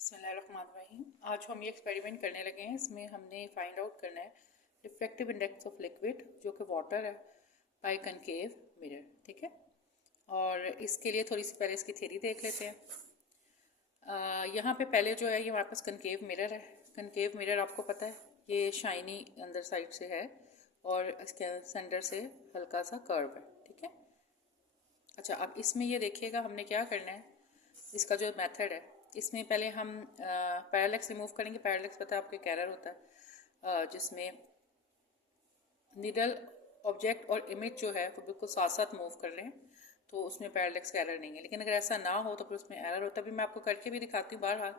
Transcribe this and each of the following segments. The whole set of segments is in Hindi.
बिस्मिल्लाहिर्रहमानिर्रहीम। आज हम ये एक्सपेरिमेंट करने लगे हैं। इसमें हमने फाइंड आउट करना है रिफ्लेक्टिव इंडेक्स ऑफ लिक्विड जो कि वाटर है बाय कनकेव मिरर। ठीक है, और इसके लिए थोड़ी सी पहले इसकी थ्योरी देख लेते हैं। यहाँ पे पहले जो है ये हमारे पास कनकेव मिरर है। कनकेव मिरर आपको पता है ये शाइनी अंदर साइड से है और इसके सेंटर से हल्का सा कर्व है। ठीक है, अच्छा अब इसमें ये देखिएगा हमने क्या करना है। इसका जो मेथड है इसमें पहले हम पैरालेक्स रिमूव करेंगे। पैरालेक्स पता है आपके कैरर होता है जिसमें निडल ऑब्जेक्ट और इमेज जो है वो बिल्कुल साथ साथ मूव कर रहे हैं, तो उसमें पैरालेक्स का एरर नहीं है। लेकिन अगर ऐसा ना हो तो फिर उसमें एरर होता है। अभी मैं आपको करके भी दिखाती हूँ बहरहाल।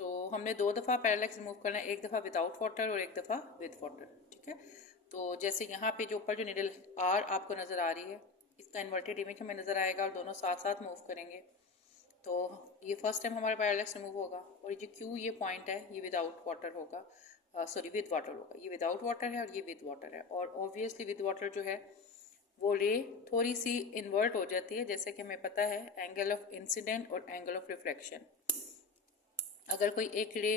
तो हमने 2 दफ़ा पैरालेक्स रिमूव करना है, एक दफ़ा विदाउट वाटर और एक दफ़ा विद वाटर। ठीक है, तो जैसे यहाँ पे जो ऊपर जो निडल आर आपको नज़र आ रही है इसका इन्वर्टेड इमेज हमें नज़र आएगा और दोनों साथ साथ मूव करेंगे। तो ये फर्स्ट टाइम हमारा पैरालेक्स रिमूव होगा और ये जो क्यू ये पॉइंट है ये विदाउट वाटर होगा, सॉरी विद वाटर होगा। ये विदाउट वाटर है और ये विद वाटर है। और ऑब्वियसली विद वाटर जो है वो रे थोड़ी सी इन्वर्ट हो जाती है, जैसे कि हमें पता है एंगल ऑफ इंसिडेंट और एंगल ऑफ रिफ्लेक्शन। अगर कोई एक रे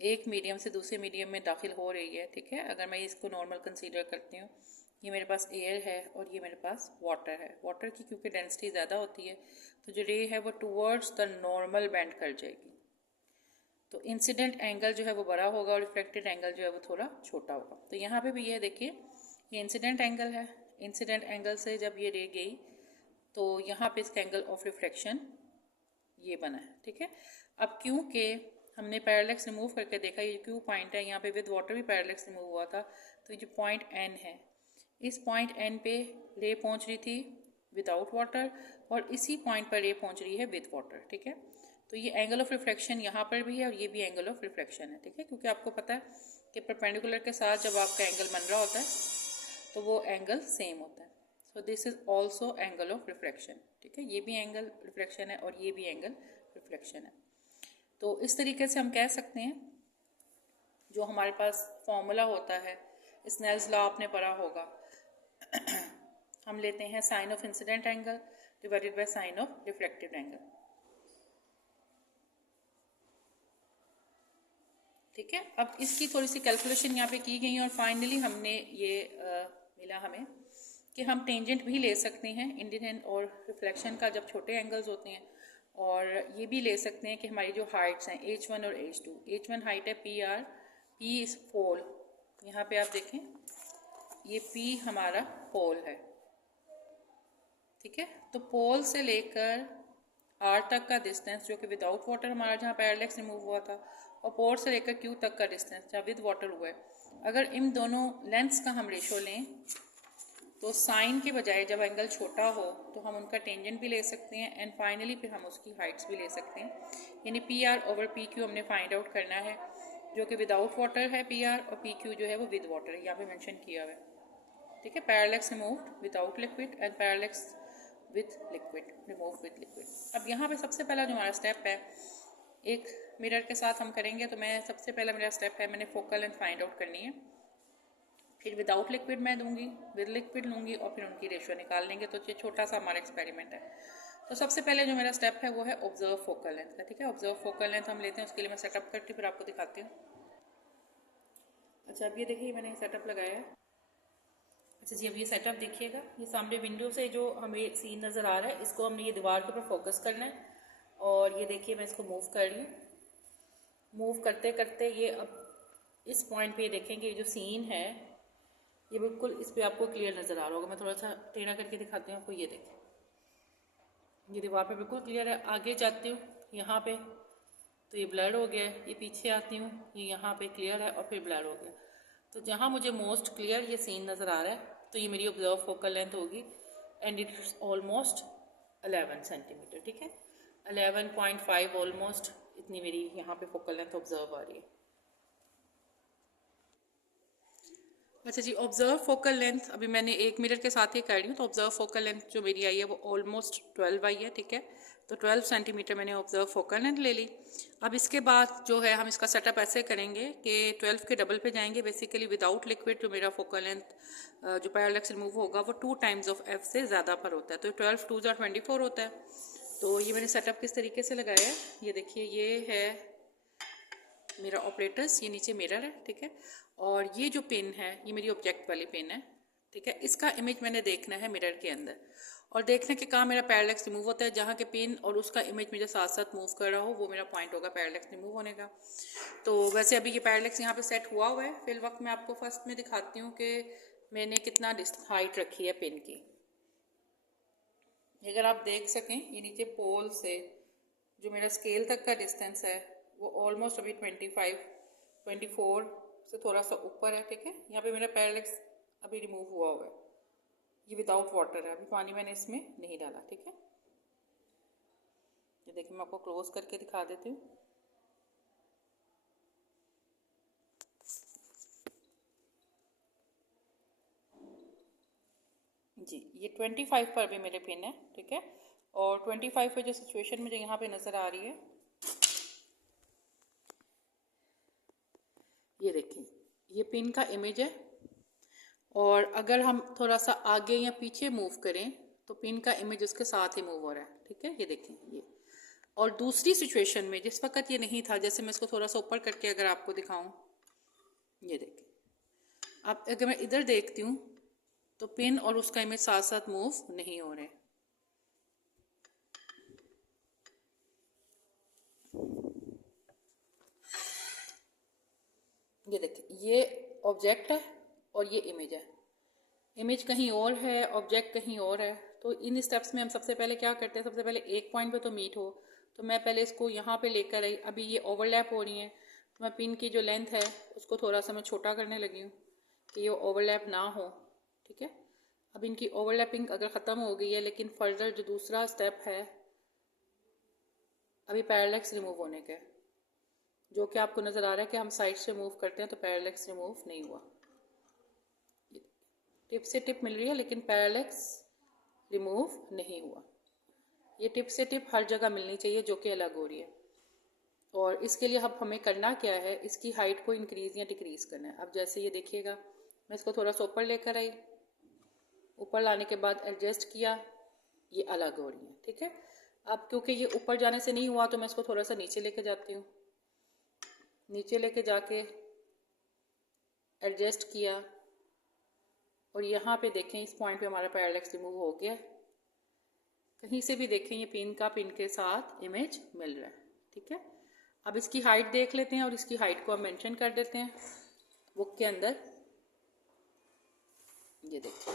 एक मीडियम से दूसरे मीडियम में दाखिल हो रही है, ठीक है, अगर मैं इसको नॉर्मल कंसीडर करती हूँ, ये मेरे पास एयर है और ये मेरे पास वाटर है। वाटर की क्योंकि डेंसिटी ज़्यादा होती है तो जो रे है वो टूवर्ड्स द नॉर्मल बेंड कर जाएगी। तो इंसिडेंट एंगल जो है वो बड़ा होगा और रिफ्लेक्टेड एंगल जो है वो थोड़ा छोटा होगा। तो यहाँ पे भी ये देखिए ये इंसिडेंट एंगल है। इंसिडेंट एंगल से जब ये रे गई तो यहाँ पे इसका एंगल ऑफ रिफ्लेक्शन ये बना है। ठीक है, अब क्योंकि हमने पैरालेक्स रिमूव करके देखा ये क्यू पॉइंट है, यहाँ पे विद वाटर भी पैरालेक्स रिमूव हुआ था, तो ये जो पॉइंट एन है इस पॉइंट एन पे रे पहुँच रही थी विदाउट वाटर और इसी पॉइंट पर रे पहुँच रही है विद वाटर। ठीक है, तो ये एंगल ऑफ रिफ्लेक्शन यहाँ पर भी है और ये भी एंगल ऑफ रिफ्लेक्शन है। ठीक है, क्योंकि आपको पता है कि परपेंडिकुलर के साथ जब आपका एंगल बन रहा होता है तो वो एंगल सेम होता है। So this is also angle of reflection. ठीक है, ये भी एंगल रिफ्लेक्शन है और ये भी एंगल रिफ्लेक्शन है। तो इस तरीके से हम कह सकते हैं जो हमारे पास फॉर्मूला होता है स्नेल्स लॉ आपने पढ़ा होगा हम लेते हैं sine of incident angle divided by sine of reflected angle. ठीक है, अब इसकी थोड़ी सी कैलकुलेशन यहाँ पे की गई और फाइनली हमने ये मिला हमें कि हम टेंजेंट भी ले सकते हैं इंसिडेंट और रिफ्लेक्शन का जब छोटे एंगल्स होते हैं, और ये भी ले सकते हैं कि हमारी जो हाइट्स हैं H1 और H2। H1 हाइट है PR, P इस पोल, यहाँ पे आप देखें ये P हमारा पोल है। ठीक है, तो पोल से लेकर R तक का डिस्टेंस जो कि विदाउट वाटर हमारा जहाँ पैरालेक्स रिमूव हुआ था, और पोल से लेकर Q तक का डिस्टेंस जहाँ विद वाटर हुआ है, अगर इन दोनों लेंथ्स का हम रेशो लें तो साइन के बजाय जब एंगल छोटा हो तो हम उनका टेंजेंट भी ले सकते हैं एंड फाइनली फिर हम उसकी हाइट्स भी ले सकते हैं। यानी PR ओवर PQ हमने फाइंड आउट करना है जो कि विदाउट वाटर है PR, और PQ जो है वो विद वाटर है, यहाँ पे मेंशन किया हुआ है। ठीक है, parallax removed without liquid and parallax with liquid remove with liquid. अब यहाँ पे सबसे पहला जो हमारा स्टेप है एक मिरर के साथ हम करेंगे, तो मैं सबसे पहला मेरा स्टेप है मैंने फोकल लेंथ फाइंड आउट करनी है, फिर विदाउट लिक्विड मैं दूंगी, विद लिक्विड लूँगी और फिर उनकी रेशियो निकाल लेंगे। तो ये छोटा सा हमारा एक्सपेरिमेंट है। तो सबसे पहले जो मेरा स्टेप है वो है ऑब्जर्व फोकल लेंथ का। ठीक है, ऑब्जर्व फोकल लेंथ हम लेते हैं, उसके लिए मैं सेटअप करती हूँ फिर आपको दिखाती हूँ। अच्छा अब ये देखिए मैंने सेटअप लगाया है। अच्छा जी, अब ये सेटअप देखिएगा, ये सामने विंडो से जो हमें सीन नज़र आ रहा है इसको हमने ये दीवार के ऊपर फोकस करना है, और ये देखिए मैं इसको मूव कर रही हूँ। मूव करते करते ये अब इस पॉइंट पे देखेंगे ये जो सीन है ये बिल्कुल इस पे आपको क्लियर नज़र आ रहा होगा। मैं थोड़ा सा टेढ़ा करके दिखाती हूँ आपको। ये देखें ये दीवार पे बिल्कुल क्लियर है। आगे जाती हूँ यहाँ पे तो ये ब्लर हो गया है, ये पीछे आती हूँ ये यहाँ पे क्लियर है और फिर ब्लर हो गया। तो जहाँ मुझे मोस्ट क्लियर ये सीन नज़र आ रहा है तो ये मेरी ऑब्जर्व फोकल लेंथ होगी and it is almost 11 centimetre. ठीक है, 11.5 ऑलमोस्ट इतनी मेरी यहाँ पे फोकल लेंथ ऑब्जर्व आ रही है। अच्छा जी, ऑब्जर्व फोकल लेंथ अभी मैंने एक मिरर के साथ ही कर रही हूँ, तो ऑब्जर्व फोकल लेंथ जो मेरी आई है वो ऑलमोस्ट 12 आई है। ठीक है, तो 12 सेंटीमीटर मैंने ऑब्जर्व फोकल लेंथ ले ली। अब इसके बाद जो है हम इसका सेटअप ऐसे करेंगे कि 12 के डबल पे जाएंगे। बेसिकली विदाउट लिक्विड जो मेरा फोकल लेंथ जो पैरालेक्स रिमूव होगा वो 2 टाइम्स ऑफ F से ज़्यादा पर होता है, तो 12 2 24 होता है। तो ये मैंने सेटअप किस तरीके से लगाया है, ये देखिए, ये है मेरा ऑपरेटर्स, ये नीचे मिरर है, ठीक है। और ये जो पिन है ये मेरी ऑब्जेक्ट वाली पिन है, ठीक है। इसका इमेज मैंने देखना है मिरर के अंदर, और देखना कि कहाँ मेरा पैरेलैक्स रिमूव होता है, जहाँ के पिन और उसका इमेज मेरे साथ साथ मूव कर रहा हो, वो मेरा पॉइंट होगा पैरेलैक्स रिमूव होने का। तो वैसे अभी ये पैरेलैक्स यहाँ पे सेट हुआ हुआ है। फिल वक्त मैं आपको फर्स्ट में दिखाती हूँ कि मैंने कितना हाइट रखी है पिन की। अगर आप देख सकें, ये नीचे पोल से जो मेरा स्केल तक का डिस्टेंस है वो ऑलमोस्ट अभी 24 से थोड़ा सा ऊपर है, ठीक है। यहाँ पे मेरा पैरेलैक्स अभी रिमूव हुआ हुआ है, ये विदाउट वाटर है, अभी पानी मैंने इसमें नहीं डाला, ठीक है। ये देखिए, मैं आपको क्लोज करके दिखा देती हूँ। जी, ये 25 पर भी मेरे पिन है, ठीक है। और 25 पे जो सिचुएशन मुझे यहाँ पे नज़र आ रही है, ये देखिए, ये पिन का इमेज है। और अगर हम थोड़ा सा आगे या पीछे मूव करें तो पिन का इमेज उसके साथ ही मूव हो रहा है, ठीक है। ये देखिए ये। और दूसरी सिचुएशन में जिस वक्त ये नहीं था, जैसे मैं इसको थोड़ा सा ऊपर करके अगर आपको दिखाऊं, ये देखिए, अब अगर मैं इधर देखती हूँ तो पिन और उसका इमेज साथ साथ मूव नहीं हो रहे। ये देखिए, ये ऑब्जेक्ट है और ये इमेज है। इमेज कहीं और है, ऑब्जेक्ट कहीं और है। तो इन स्टेप्स में हम सबसे पहले क्या करते हैं, सबसे पहले एक पॉइंट पे तो मीट हो, तो मैं पहले इसको यहाँ पे लेकर आई। अभी ये ओवरलैप हो रही है, तो मैं पिन की जो लेंथ है उसको थोड़ा सा मैं छोटा करने लगी हूँ कि ये ओवरलैप ना हो, ठीक है। अब इनकी ओवरलैपिंग अगर ख़त्म हो गई है, लेकिन फर्दर जो दूसरा स्टेप है अभी पैरेलैक्स रिमूव होने का, जो कि आपको नज़र आ रहा है कि हम साइड से मूव करते हैं तो पैरेलैक्स रिमूव नहीं हुआ। टिप से टिप मिल रही है लेकिन पैरेलैक्स रिमूव नहीं हुआ। ये टिप से टिप हर जगह मिलनी चाहिए जो कि अलग हो रही है। और इसके लिए अब हमें करना क्या है, इसकी हाइट को इंक्रीज या डिक्रीज करना है। अब जैसे ये देखिएगा, मैं इसको थोड़ा सा ऊपर लेकर आई, ऊपर लाने के बाद एडजस्ट किया, ये अलग हो रही है, ठीक है। अब क्योंकि ये ऊपर जाने से नहीं हुआ तो मैं इसको थोड़ा सा नीचे लेके जाती हूँ। नीचे लेके जाके एडजस्ट किया, और यहाँ पे देखें इस पॉइंट पे हमारा पैरेलैक्स रिमूव हो गया। कहीं से भी देखें ये पिन का पिन के साथ इमेज मिल रहा है, ठीक है। अब इसकी हाइट देख लेते हैं और इसकी हाइट को हम मेंशन कर देते हैं बुक के अंदर। ये देखिए,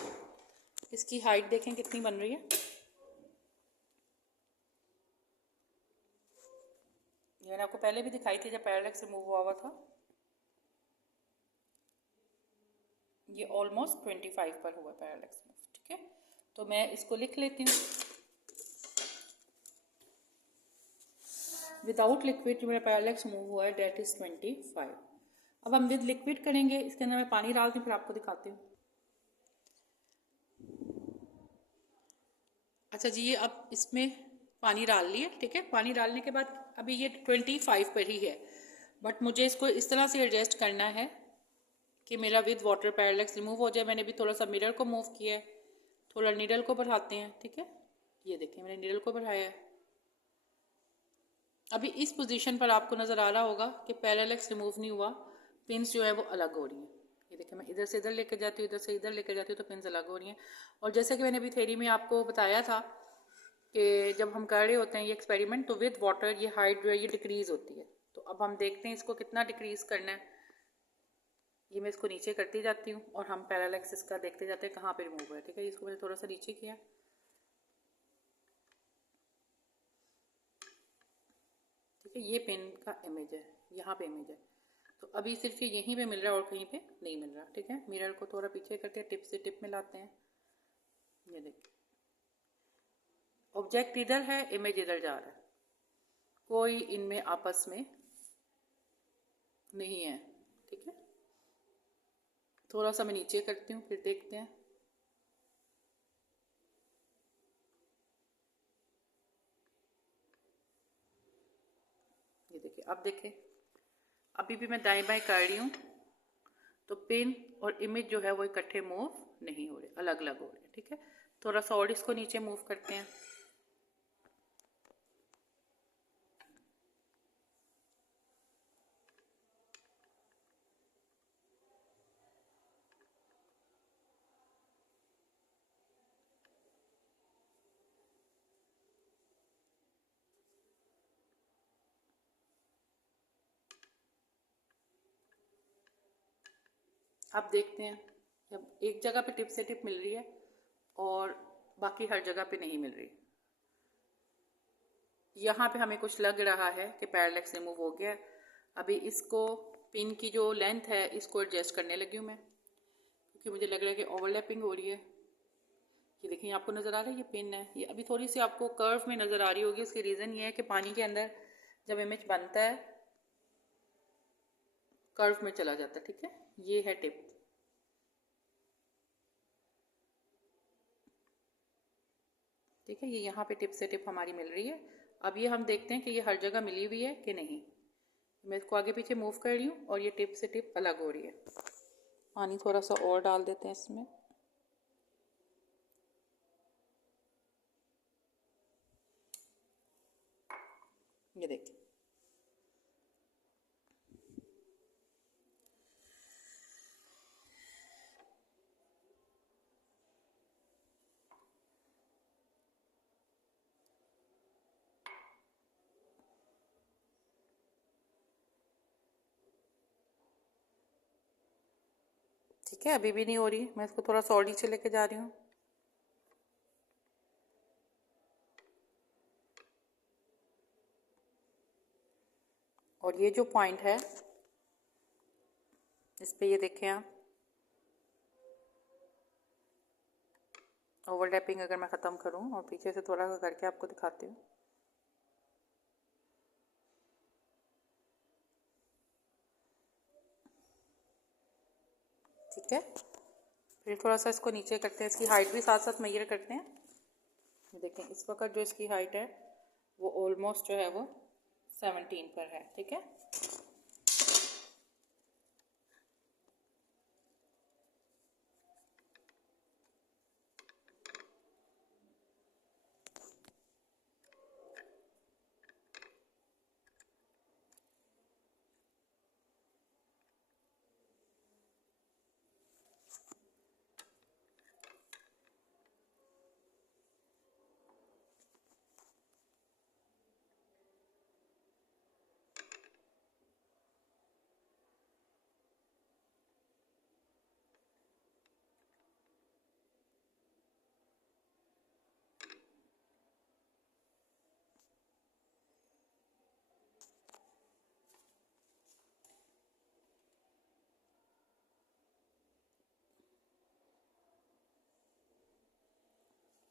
इसकी हाइट देखें कितनी बन रही है। ये मैंने आपको पहले भी दिखाई थी जब पैरेलैक्स रिमूव हुआ था। ये ऑलमोस्ट 25 पर हुआ पैरेलैक्स मूव, ठीक है। तो मैं इसको लिख लेती हूँ। विदाउट लिक्विड जो मेरा पैरेलैक्स मूव हुआ है डेट इज 25। अब हम विद लिक्विड करेंगे, इसके अंदर मैं पानी डालती हूँ फिर आपको दिखाती हूँ। अच्छा जी, ये अब इसमें पानी डाल लिया, ठीक है। पानी डालने के बाद अभी ये 25 पर ही है, बट मुझे इसको इस तरह से एडजस्ट करना है कि मेरा विद वाटर पैरेलैक्स रिमूव हो जाए। मैंने भी थोड़ा सा मिरर को मूव किया है, थोड़ा नीडल को बढ़ाते हैं, ठीक है। ये देखिए, मैंने नीडल को बढ़ाया है। अभी इस पोजीशन पर आपको नज़र आ रहा होगा कि पैरेलैक्स रिमूव नहीं हुआ, पिन्स जो है वो अलग हो रही हैं। ये देखिए, मैं इधर से इधर लेकर जाती हूँ, इधर से इधर लेकर जाती हूँ, तो पिन्स अलग हो रही हैं। और जैसे कि मैंने अभी थ्योरी में आपको बताया था कि जब हम कर रहे होते हैं ये एक्सपेरिमेंट, तो विद वाटर ये हाइट जो है ये डिक्रीज़ होती है। तो अब हम देखते हैं इसको कितना डिक्रीज़ करना है। ये मैं इसको नीचे करती जाती हूँ और हम पैरेलैक्स इसका देखते जाते हैं कहाँ पे रिमूव है, ठीक है। इसको मैंने थोड़ा सा नीचे किया, ठीक है। ये पेन का इमेज है, यहाँ पे इमेज है। तो अभी सिर्फ ये यहीं पे मिल रहा है और कहीं पे नहीं मिल रहा, ठीक है। मिरर को थोड़ा पीछे करते हैं, टिप से टिप में लाते हैं। ये देखिए, ऑब्जेक्ट इधर है, इमेज इधर जा रहा है, कोई इनमें आपस में नहीं है, ठीक है। थोड़ा सा मैं नीचे करती हूँ फिर देखते हैं। ये देखिए, अब देखें, अभी भी मैं दाएं बाएं कर रही हूँ तो पिन और इमेज जो है वो इकट्ठे मूव नहीं हो रहे, अलग अलग हो रहे, ठीक है। थोड़ा सा और इसको नीचे मूव करते हैं। अब देखते हैं, जब एक जगह पे टिप से टिप मिल रही है और बाकी हर जगह पे नहीं मिल रही। यहाँ पे हमें कुछ लग रहा है कि पैरालेक्स रिमूव हो गया। अभी इसको पिन की जो लेंथ है इसको एडजस्ट करने लगी हूँ मैं, क्योंकि मुझे लग रहा है कि ओवरलैपिंग हो रही है। ये देखिए आपको नज़र आ रहा है, ये पिन है, ये अभी थोड़ी सी आपको कर्व में नज़र आ रही होगी। इसकी रीज़न ये है कि पानी के अंदर जब इमेज बनता है कर्व में चला जाता है। ठीक है, ये है टिप। ठीक है, ये यहाँ पे टिप से टिप हमारी मिल रही है। अब ये हम देखते हैं कि ये हर जगह मिली हुई है कि नहीं। मैं इसको आगे पीछे मूव कर रही हूँ और ये टिप से टिप अलग हो रही है। पानी थोड़ा सा और डाल देते हैं इसमें। ये देखिए, ठीक है, अभी भी नहीं हो रही। मैं इसको थोड़ा सा और नीचे लेके जा रही हूँ। और ये जो पॉइंट है इस पे ये देखें आप, ओवरलैपिंग अगर मैं ख़त्म करूँ और पीछे से थोड़ा सा करके आपको दिखाती हूँ। ठीक है, फिर थोड़ा सा इसको नीचे करते हैं, इसकी हाइट भी साथ साथ मेजर करते हैं। देखें इस वक्त जो इसकी हाइट है वो ऑलमोस्ट जो है वो 17 पर है। ठीक है,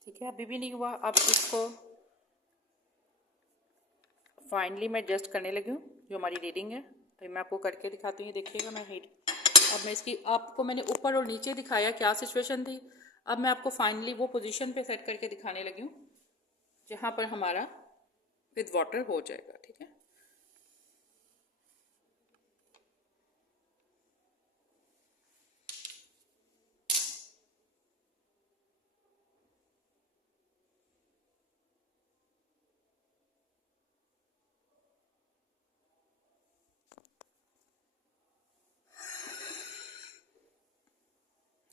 ठीक है, अभी भी नहीं हुआ। अब इसको फाइनली मैं एडजस्ट करने लगी हूँ जो हमारी रीडिंग है। तो मैं आपको करके दिखाती हूँ, देखिएगा। मैं हीट अब मैं इसकी आपको मैंने ऊपर और नीचे दिखाया क्या सिचुएशन थी। अब मैं आपको फाइनली वो पोजीशन पे सेट करके दिखाने लगी हूँ जहाँ पर हमारा विद वाटर हो जाएगा। ठीक है,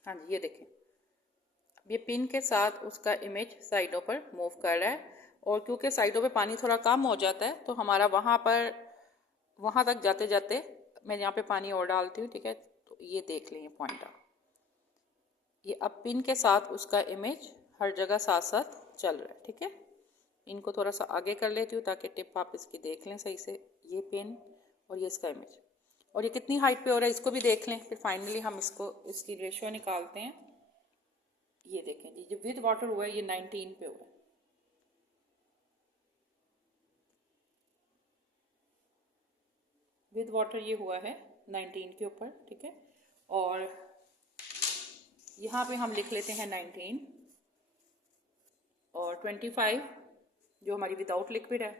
हाँ जी, ये देखें ये पिन के साथ उसका इमेज साइडों पर मूव कर रहा है। और क्योंकि साइडों पे पानी थोड़ा कम हो जाता है तो हमारा वहाँ तक जाते जाते मैं यहाँ पे पानी और डालती हूँ। ठीक है, तो ये देख लें, ये पॉइंट आप, ये अब पिन के साथ उसका इमेज हर जगह साथ साथ चल रहा है। ठीक है, इनको थोड़ा सा आगे कर लेती हूँ ताकि टिप आप इसकी देख लें सही से। ये पिन और ये इसका इमेज, और ये कितनी हाइट पे हो रहा है इसको भी देख लें। फिर फाइनली हम इसकी रेशियो निकालते हैं। ये देखें जी, जो विद वाटर हुआ है ये 19 पे हुआ है। विद वाटर ये हुआ है 19 के ऊपर। ठीक है, और यहाँ पे हम लिख लेते हैं 19 और 25 जो हमारी विदाउट लिक्विड है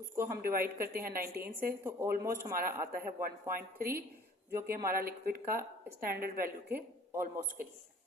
उसको हम डिवाइड करते हैं 19 से, तो ऑलमोस्ट हमारा आता है 1.3 जो कि हमारा लिक्विड का स्टैंडर्ड वैल्यू के ऑलमोस्ट करीब है।